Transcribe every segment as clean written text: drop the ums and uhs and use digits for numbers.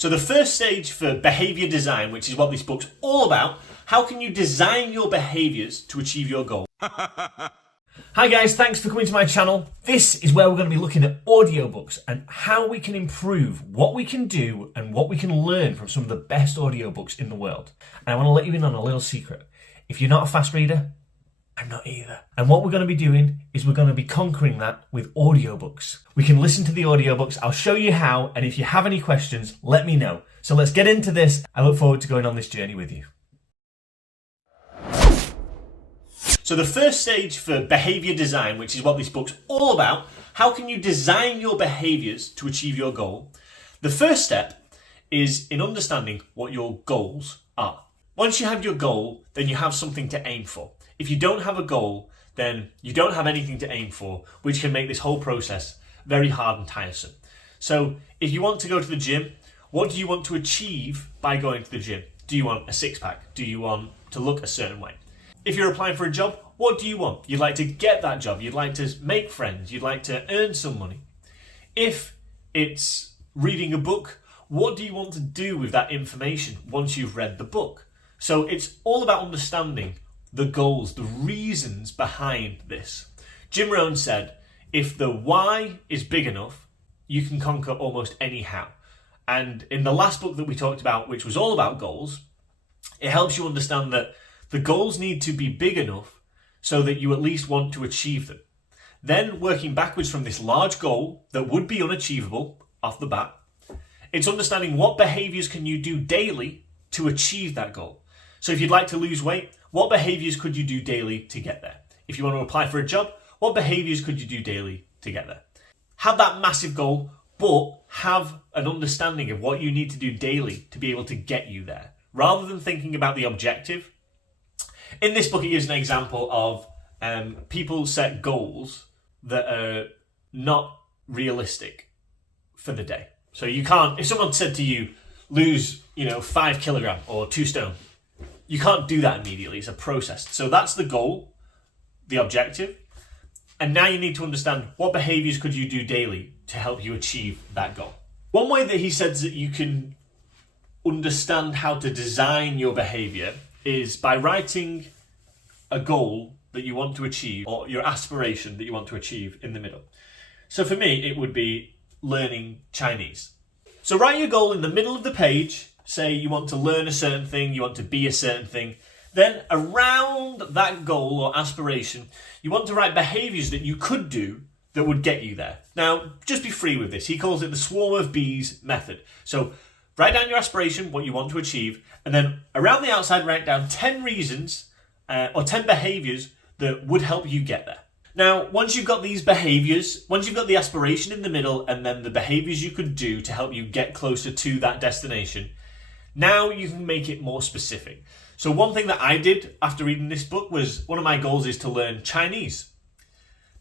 So the first stage for behaviour design, which is what this book's all about, how can you design your behaviours to achieve your goal? Hi guys, thanks for coming to my channel. This is where we're going to be looking at audiobooks and how we can improve what we can do and what we can learn from some of the best audiobooks in the world. And I want to let you in on a little secret. If you're not a fast reader, I'm not either. And what we're going to be doing is we're going to be conquering that with audiobooks. We can listen to the audiobooks. I'll show you how. And if you have any questions, let me know. So let's get into this. I look forward to going on this journey with you. So the first stage for behaviour design, which is what this book's all about, how can you design your behaviours to achieve your goal? The first step is in understanding what your goals are. Once you have your goal, then you have something to aim for. If you don't have a goal, then you don't have anything to aim for, which can make this whole process very hard and tiresome. So if you want to go to the gym, what do you want to achieve by going to the gym? Do you want a six-pack? Do you want to look a certain way? If you're applying for a job, what do you want? You'd like to get that job. You'd like to make friends. You'd like to earn some money. If it's reading a book, what do you want to do with that information once you've read the book? So it's all about understanding the goals, the reasons behind this. Jim Rohn said, if the why is big enough, you can conquer almost any how. And in the last book that we talked about, which was all about goals, it helps you understand that the goals need to be big enough so that you at least want to achieve them. Then working backwards from this large goal that would be unachievable off the bat, it's understanding what behaviours can you do daily to achieve that goal. So if you'd like to lose weight, what behaviours could you do daily to get there? If you want to apply for a job, what behaviours could you do daily to get there? Have that massive goal, but have an understanding of what you need to do daily to be able to get you there, rather than thinking about the objective. In this book, it gives an example of people set goals that are not realistic for the day. So you can't, if someone said to you, lose, 5 kilograms or 2 stone, you can't do that immediately. It's a process. So that's the goal, the objective. And now you need to understand what behaviours could you do daily to help you achieve that goal. One way that he says that you can understand how to design your behaviour is by writing a goal that you want to achieve or your aspiration that you want to achieve in the middle. So for me, it would be learning Chinese. So write your goal in the middle of the page. Say you want to learn a certain thing, you want to be a certain thing. Then around that goal or aspiration, you want to write behaviours that you could do that would get you there. Now, just be free with this. He calls it the swarm of bees method. So write down your aspiration, what you want to achieve, and then around the outside, write down 10 reasons or 10 behaviours that would help you get there. Now, once you've got these behaviours, once you've got the aspiration in the middle and then the behaviours you could do to help you get closer to that destination, now you can make it more specific. So one thing that I did after reading this book was one of my goals is to learn Chinese.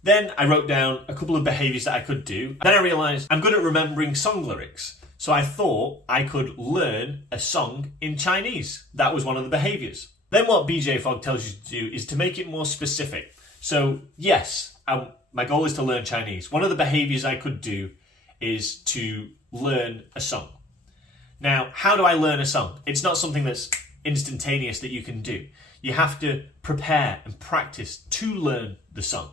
Then I wrote down a couple of behaviours that I could do. Then I realised I'm good at remembering song lyrics. So I thought I could learn a song in Chinese. That was one of the behaviours. Then what BJ Fogg tells you to do is to make it more specific. So yes, my goal is to learn Chinese. One of the behaviours I could do is to learn a song. Now, how do I learn a song? It's not something that's instantaneous that you can do. You have to prepare and practice to learn the song.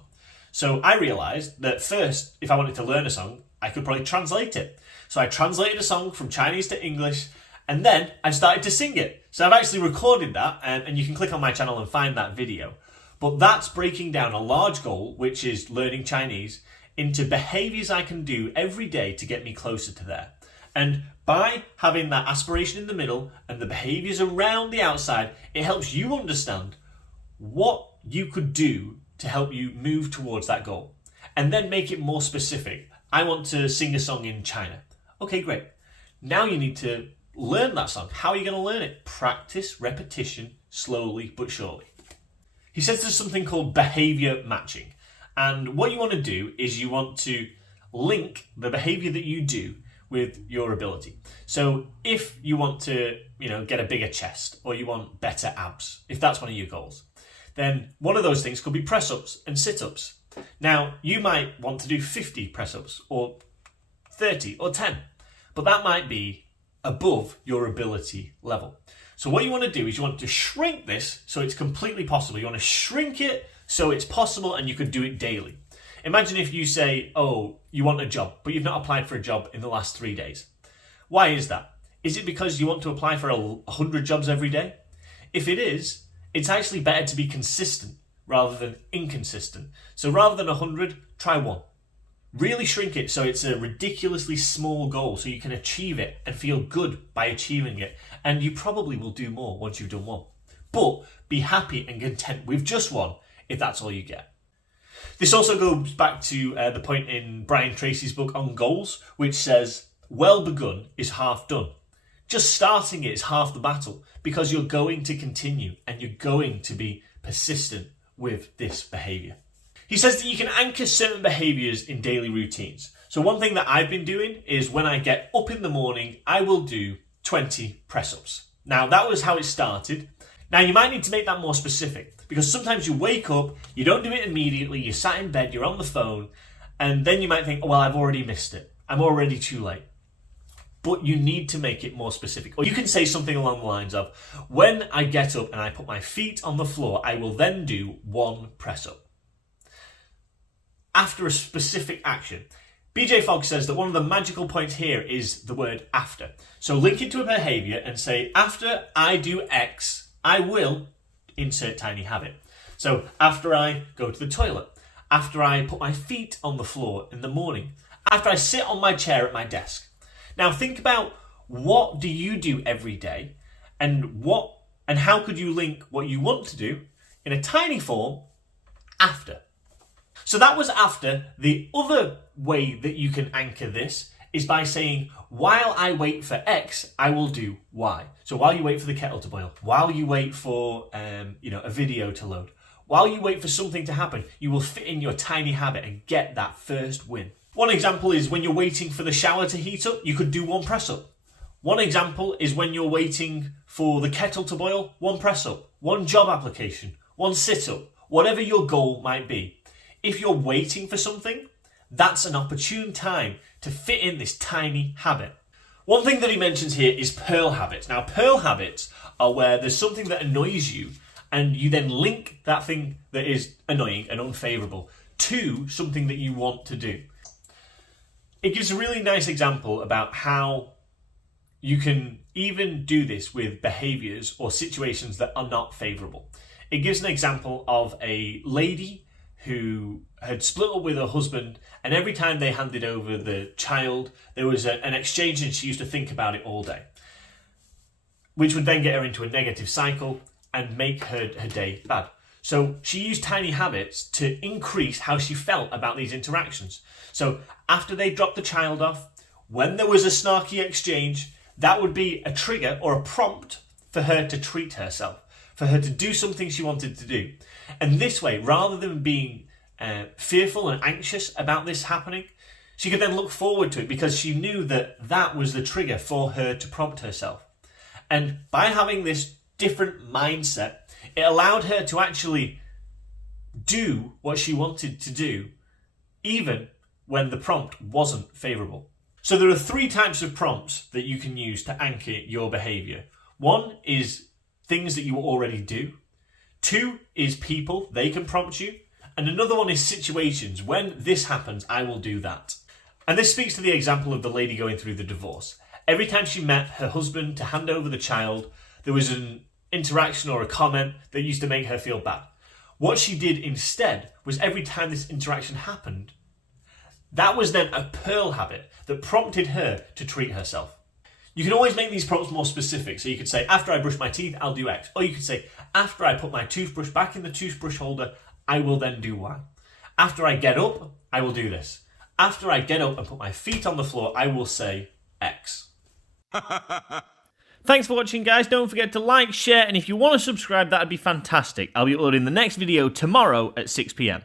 So I realised that first, if I wanted to learn a song, I could probably translate it. So I translated a song from Chinese to English, and then I started to sing it. So I've actually recorded that, and you can click on my channel and find that video. But that's breaking down a large goal, which is learning Chinese, into behaviours I can do every day to get me closer to there. And by having that aspiration in the middle and the behaviours around the outside, it helps you understand what you could do to help you move towards that goal. And then make it more specific. I want to sing a song in China. Okay, great. Now you need to learn that song. How are you going to learn it? Practice, repetition, slowly but surely. He says there's something called behaviour matching. And what you want to do is you want to link the behaviour that you do with your ability. So if you want to, get a bigger chest or you want better abs, if that's one of your goals, then one of those things could be press-ups and sit-ups. Now, you might want to do 50 press-ups or 30 or 10, but that might be above your ability level. So what you want to do is you want to shrink this so it's completely possible. You want to shrink it so it's possible and you could do it daily. Imagine if you say, oh, you want a job, but you've not applied for a job in the last 3 days. Why is that? Is it because you want to apply for 100 jobs every day? If it is, it's actually better to be consistent rather than inconsistent. So rather than 100, try 1. Really shrink it so it's a ridiculously small goal so you can achieve it and feel good by achieving it. And you probably will do more once you've done 1. But be happy and content with just 1 if that's all you get. This also goes back to the point in Brian Tracy's book on goals, which says, well begun is half done. Just starting it is half the battle because you're going to continue and you're going to be persistent with this behaviour. He says that you can anchor certain behaviours in daily routines. So one thing that I've been doing is when I get up in the morning, I will do 20 press-ups. Now that was how it started. Now you might need to make that more specific because sometimes you wake up, you don't do it immediately, you're sat in bed, you're on the phone, and then you might think, oh, well, I've already missed it. I'm already too late. But you need to make it more specific. Or you can say something along the lines of, when I get up and I put my feet on the floor, I will then do 1 press-up. After a specific action. BJ Fogg says that one of the magical points here is the word after. So link it to a behaviour and say, after I do X, I will insert tiny habit. So after I go to the toilet, after I put my feet on the floor in the morning, after I sit on my chair at my desk. Now think about what do you do every day and how could you link what you want to do in a tiny form after. So that was after. The other way that you can anchor this is by saying, while I wait for X, I will do Y. So while you wait for the kettle to boil, while you wait for a video to load, while you wait for something to happen, you will fit in your tiny habit and get that first win. One example is when you're waiting for the shower to heat up, you could do 1 press up. One example is when you're waiting for the kettle to boil, 1 press up, 1 job application, 1 sit up, whatever your goal might be. If you're waiting for something, that's an opportune time to fit in this tiny habit. One thing that he mentions here is pearl habits. Now, pearl habits are where there's something that annoys you and you then link that thing that is annoying and unfavourable to something that you want to do. It gives a really nice example about how you can even do this with behaviours or situations that are not favourable. It gives an example of a lady who had split up with her husband, and every time they handed over the child, there was an exchange and she used to think about it all day, which would then get her into a negative cycle and make her day bad. So she used tiny habits to increase how she felt about these interactions. So after they dropped the child off, when there was a snarky exchange, that would be a trigger or a prompt for her to treat herself, for her to do something she wanted to do. And this way, rather than being fearful and anxious about this happening, she could then look forward to it because she knew that that was the trigger for her to prompt herself. And by having this different mindset, it allowed her to actually do what she wanted to do, even when the prompt wasn't favourable. So there are 3 types of prompts that you can use to anchor your behaviour. 1 is things that you already do. 2 is people, they can prompt you. And another one is situations. When this happens, I will do that. And this speaks to the example of the lady going through the divorce. Every time she met her husband to hand over the child, there was an interaction or a comment that used to make her feel bad. What she did instead was every time this interaction happened, that was then a pearl habit that prompted her to treat herself. You can always make these prompts more specific. So you could say, after I brush my teeth, I'll do X. Or you could say, after I put my toothbrush back in the toothbrush holder, I will then do Y. After I get up, I will do this. After I get up and put my feet on the floor, I will say X. Thanks for watching, guys. Don't forget to like, share, and if you want to subscribe, that'd be fantastic. I'll be uploading the next video tomorrow at 6 p.m.